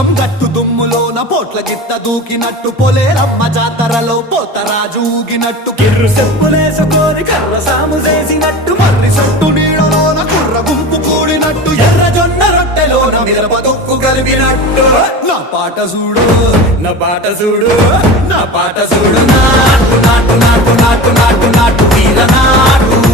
పొలం గట్టు దుమ్ములోన పోట్ల గిత్త దూకినట్టు పొలేరమ్మ జాతరలో పోతరాజు ఊగినట్టు కిర్రు చెప్పులేసుకొని కర్ర సాము చేసినట్టు మర్రి సొట్టు నీడలోన కుర్ర గుంపు కూడినట్టు ఎర్ర జొన్న రొట్టెలోన మిరప దొక్కు కలిపినట్టు నా పాట చూడు నా పాట చూడు నా పాట చూడు నాటు నాటు నాటు నాటు నాటు నాటు వీర నాటు